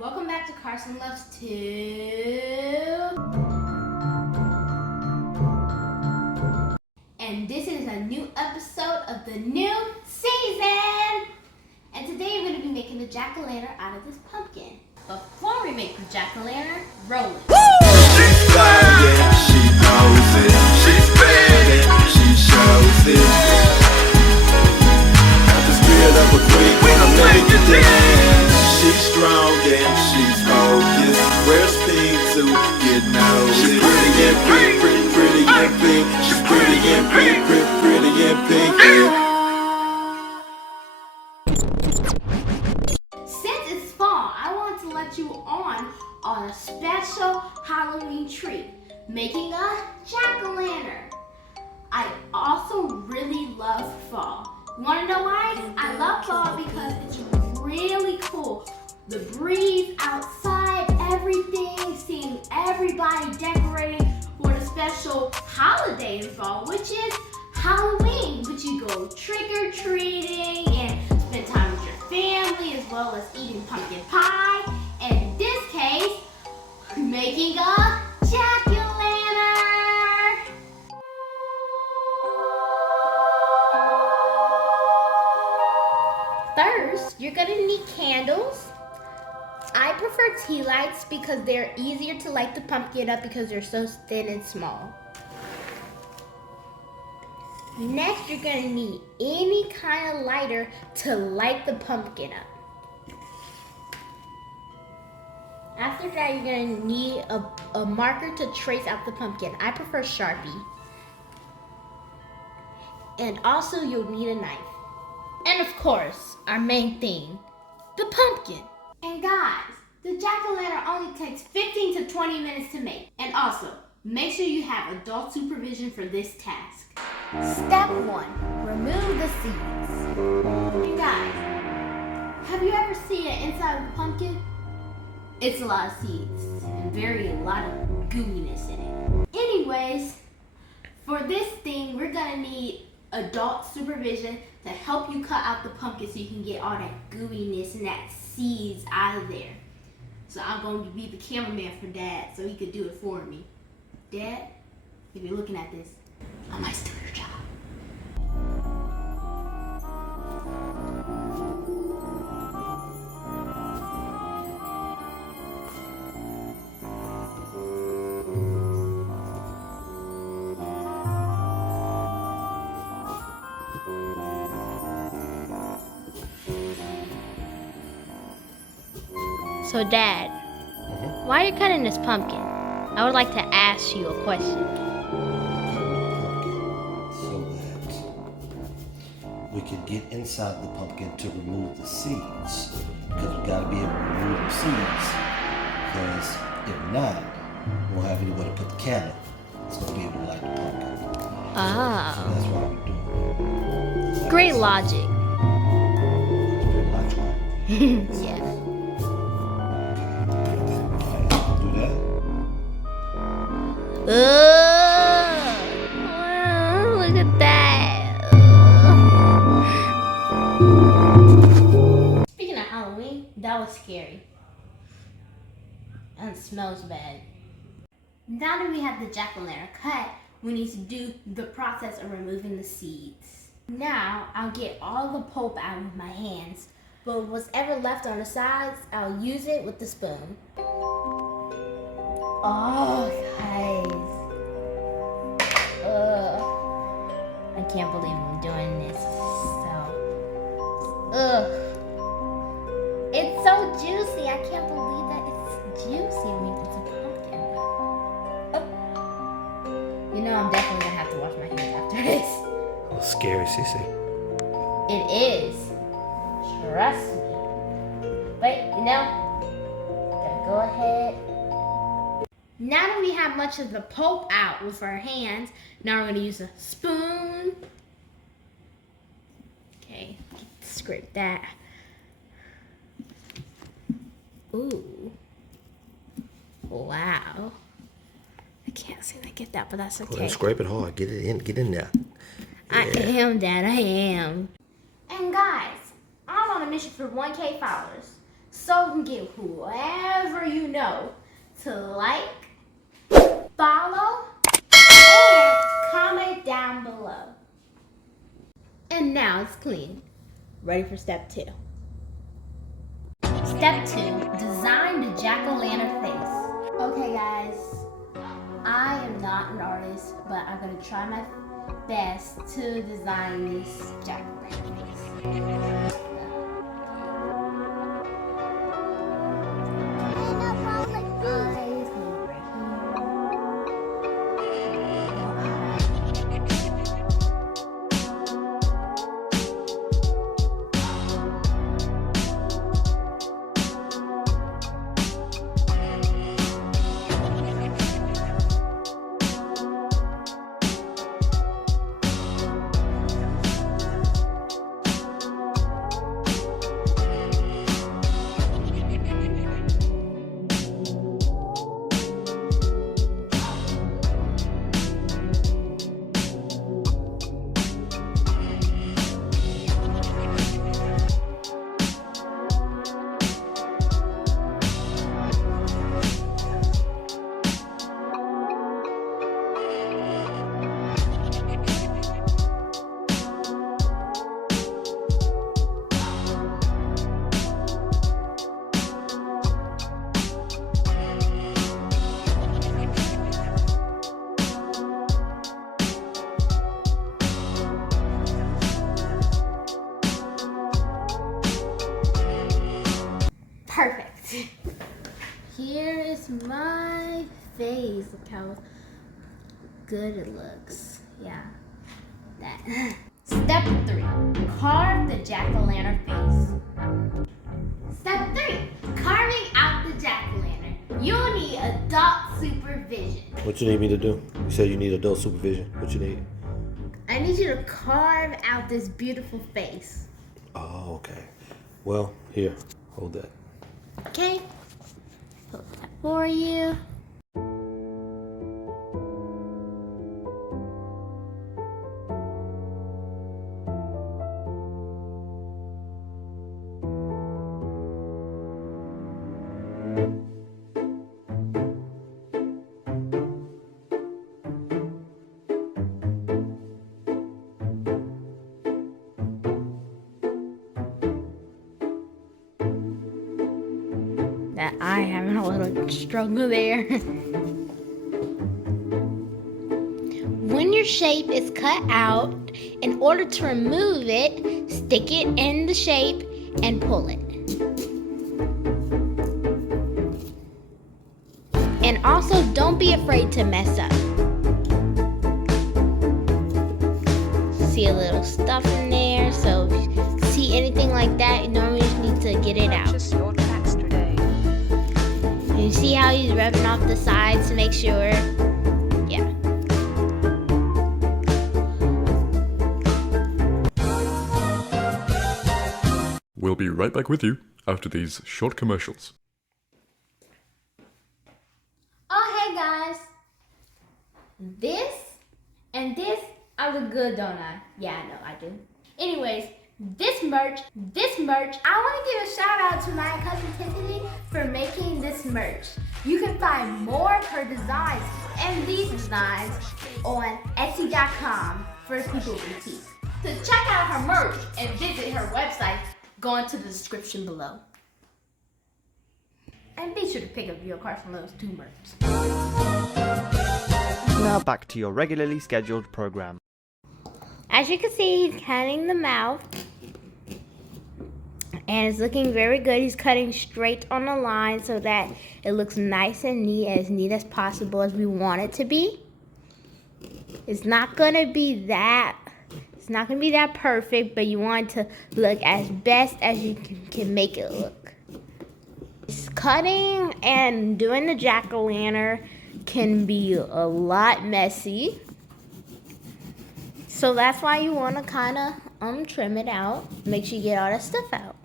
Welcome back to Carsyn Loves To. And this is a new episode of the new season. And today we're going to be making the jack-o'-lantern out of this pumpkin. Before we make the jack-o'-lantern, roll it. She's flying, she knows it. She's bad and she shows it. At the spirit of a queen, we gon' make it dance. She's strong and she's focused. Wears pink to get noticed. She's pretty and pink, pretty and pink. She's pretty and pink, pretty and pink. Since it's fall, I want to let you on a special Halloween treat, making a jack-o'-lantern. I also really love fall. You want to know why? I love fall because it's really cool. The breeze outside, everything, seeing everybody decorating for the special holiday in fall, which is Halloween. But you go trick-or-treating and spend time with your family as well as eating pumpkin pie. And in this case, making a jack-o'-lantern. First, you're gonna need candles. I prefer tea lights because they're easier to light the pumpkin up because they're so thin and small. Next, you're gonna need any kind of lighter to light the pumpkin up. After that, you're gonna need a marker to trace out the pumpkin. I prefer Sharpie. And also, you'll need a knife. And of course, our main thing, the pumpkin. And guys, the jack-o'-lantern only takes 15 to 20 minutes to make. And also, make sure you have adult supervision for this task. Step 1, remove the seeds. And guys, have you ever seen the inside of a pumpkin? It's a lot of seeds and a lot of gooiness in it. Anyways, for this thing, we're gonna need adult supervision to help you cut out the pumpkin so you can get all that gooiness and that seeds out of there. So I'm going to be the cameraman for Dad so he could do it for me. Dad, if you're looking at this, I might steal your job. So Dad, why are you cutting this pumpkin? I would like to ask you a question. So that we can get inside the pumpkin to remove the seeds. Because we gotta be able to remove the seeds. Because if not, we won't have anywhere to put the candle. It's gonna be able to light the pumpkin. So that's why we're doing it. Great logic. Very logical. Yeah. Look at that. Speaking of Halloween, that was scary. And it smells bad. Now that we have the jack-o'-lantern cut, we need to do the process of removing the seeds. Now, I'll get all the pulp out with my hands, but what's ever left on the sides, I'll use it with the spoon. Oh, guys. I can't believe I'm doing this. It's so juicy. I can't believe that it's juicy. I mean, it's a pumpkin. You know, I'm definitely gonna have to wash my hands after this. Oh, scary, Sissy. It is. Trust me. But, gotta go ahead. Now that we have much of the pulp out with our hands, now we're going to use a spoon. Okay, scrape that. Ooh. Wow. I can't seem to get that, but that's okay. Well, scrape it hard. Get it in. Get in there. Yeah. I am, Dad. I am. And guys, I'm on a mission for 1K followers. So and get whoever you know to like, follow, and comment down below. And now it's clean. Ready for step 2. Step 2, design the jack-o'-lantern face. Okay guys, I am not an artist, but I'm gonna try my best to design this jack-o'-lantern face. Perfect. Here is my face. Look how good it looks. Yeah, that. Step 3, carve the jack-o'-lantern face. Step 3, carving out the jack-o'-lantern. You'll need adult supervision. What you need me to do? You said you need adult supervision. What you need? I need you to carve out this beautiful face. Oh, okay. Well, here, hold that. Okay, put that for you. That I having a little struggle there. When your shape is cut out, in order to remove it, stick it in the shape and pull it. And also, don't be afraid to mess up. See a little stuff in there, so if you see anything like that, you normally just need to get it out. You see how he's rubbing off the sides to make sure? Yeah. We'll be right back with you after these short commercials. Oh, hey guys. This and this, I look good, don't I? Yeah, I know I do. Anyways, this merch, I want to give a shout out to my cousin Tiffany for making this merch. You can find more of her designs and these designs on Etsy.com, First People Boutique. To check out her merch and visit her website, go into the description below. And be sure to pick up your Carsyn Loves To merch. Now back to your regularly scheduled program. As you can see, he's cutting the mouth. And it's looking very good. He's cutting straight on the line so that it looks nice and neat as possible as we want it to be. It's not gonna be that perfect, but you want it to look as best as you can make it look. Cutting and doing the jack-o'-lantern can be a lot messy. So that's why you want to kind of trim it out. Make sure you get all that stuff out.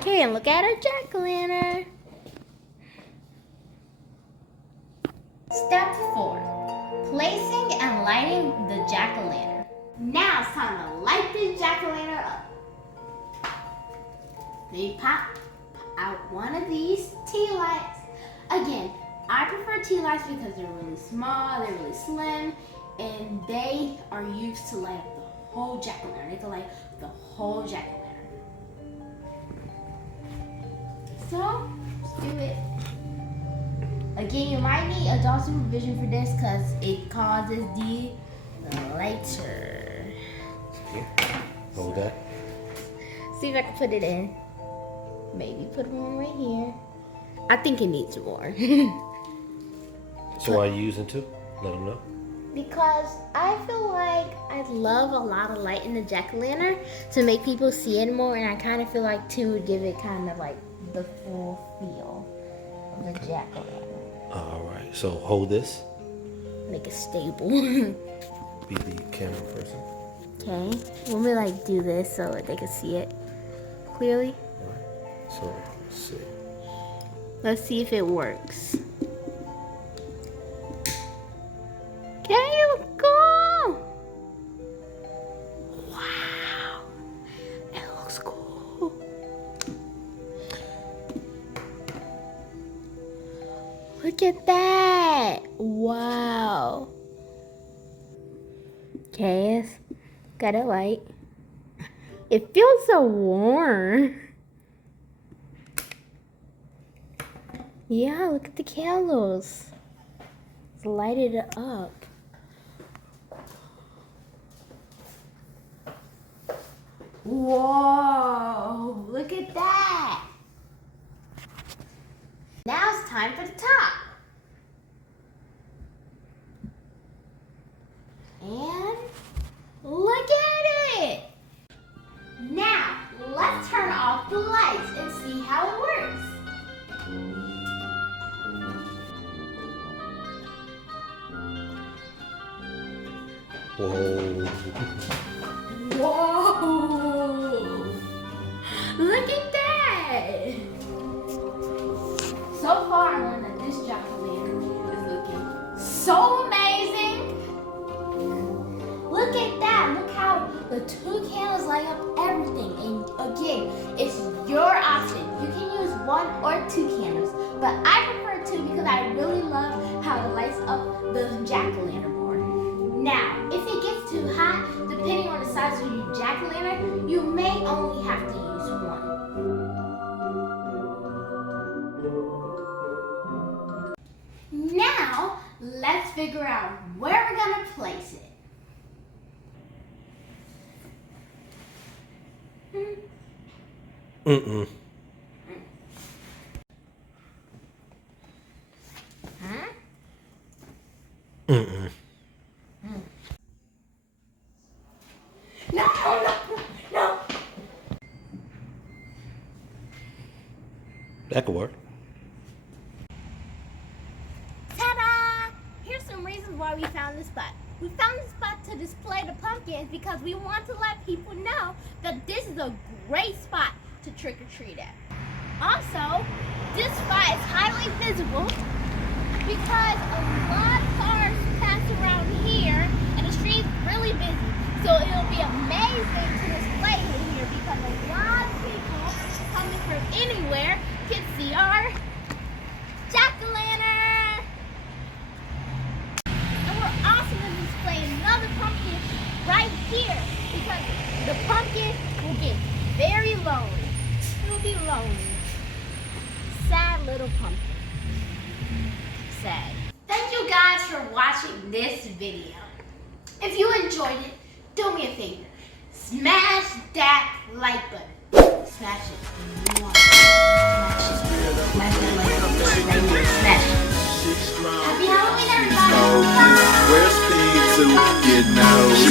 Okay, and look at our jack-o'-lantern. Step 4, placing and lighting the jack-o'-lantern. Now it's time to light this jack-o'-lantern up. They pop out one of these tea lights. Again, I prefer tea lights because they're really small, they're really slim, and they are used to light up the whole jack-o'-lantern. They can light the whole jack-o'-lantern. So, let's do it. Again, you might need adult supervision for this because it causes the lighter. Here. Hold that. See if I can put it in. Maybe put one right here. I think it needs more. So why are you using two? Let them know. Because I feel like I love a lot of light in the jack-o'-lantern to make people see it more, and I kind of feel like two would give it kind of like the full feel of the jack-o'-lantern. All right. So hold this. Make it stable. Be the camera person. Okay. Let me like do this so they can see it clearly. All right. So let's see. Let's see if it works. There you go. Wow. It looks cool. Look at that. Wow. Okay, it's got a light. It feels so warm. Yeah, look at the candles. It's lighted it up. Whoa, look at that. Now it's time for the top. And look at it. Now, let's turn off the lights and see how it works. Whoa. Whoa! Look at that! So far, I learned that this jack-o'-lantern is looking so amazing. Look at that! Look how the two candles light up everything. And again, it's your option. You can use one or two candles, but I prefer two because I really love how it lights up the jack-o'-lantern more. Now, if it gets too hot, depending on the size of your jack-o'-lantern, you may only have to use one. Now, let's figure out where we're gonna place it. Mm-mm. Huh? Mm-mm. No. That could work. Ta-da! Here's some reasons why we found this spot. We found this spot to display the pumpkins because we want to let people know that this is a great spot to trick-or-treat at. Also, this spot is highly visible because a lot of cars pass around here and the street is really busy. So it'll be amazing to display it here because a lot of people coming from anywhere can see our jack-o'-lantern. And we're also going to display another pumpkin right here because the pumpkin will get very lonely. It will be lonely. Sad little pumpkin. Sad. Thank you guys for watching this video. If you enjoyed it, do me a favor. Smash that like button. Smash it. Smash it. Smash that like button. Smash it. Happy Halloween, everybody. Where's Pete to get no?